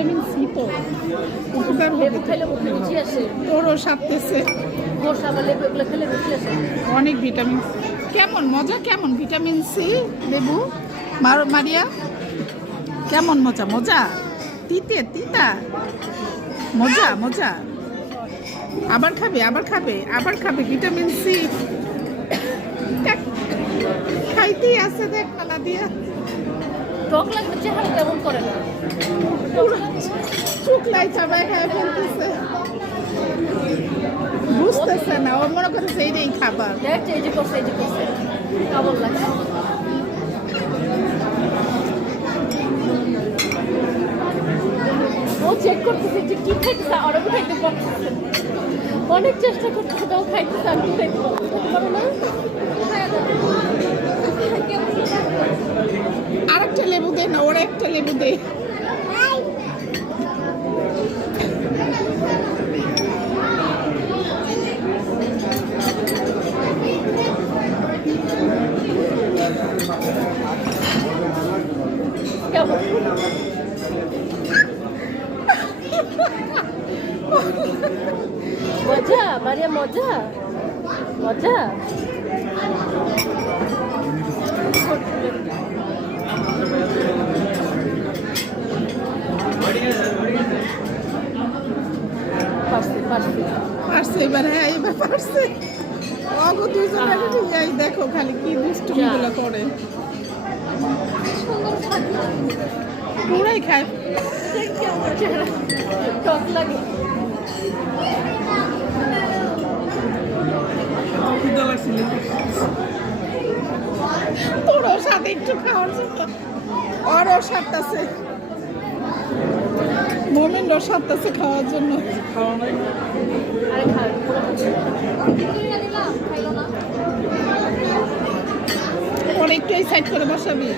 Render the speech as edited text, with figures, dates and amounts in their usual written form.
Vitamin C তো উপকার লেবু খেলে মুখে রুচি আসে, তোরও সারতেছে গোস আবার লেবু এগুলো খেলে রুচি আসে। অনেক ভিটামিন। কেমন মজা, কেমন ভিটামিন সি লেবু মারিয়া? কেমন মজা? মজা তিতে তিতা মজা মজা। আবার খাবে, আবার খাবে, আবার খাবে ভিটামিন সি খাইতেই আছে। দেখ পালা দিয়া টক লাগবে, চেহারা কেমন করে না, শুকলাই চাবাই খায় ফেলতেছে, বুঝতেছে না। ও মনে করতেছে এইটাই খাবার। দেখ এই যে করছে, এই যে করছে, কেমন লাগে। ও চেক করতেছে যে কি খাইতেছে, আর আমি খাইতে পারতেছে, অনেক চেষ্টা করতেছে, তাও খাইতেছে, আমি খাইতে পারো না। আরেকটা লেবু দে না, ওরা একটা লেবু দে। কেমন মজা মারিয়া, মজা মজা। পারছে এবার, হ্যাঁ এবার পারছে। অগো দুইজন এই দেখো খালি কি দুষ্টুমিগুলো করে, পুরাই খায়। টক লাগে। তোর সাথে একটু খাওয়ার জন্য ওরও সারতেছে, মোমেন্টও সারতেছে খাওয়ার জন্য। আরে খাই ওর একটু এই সাইড করে বসাবি।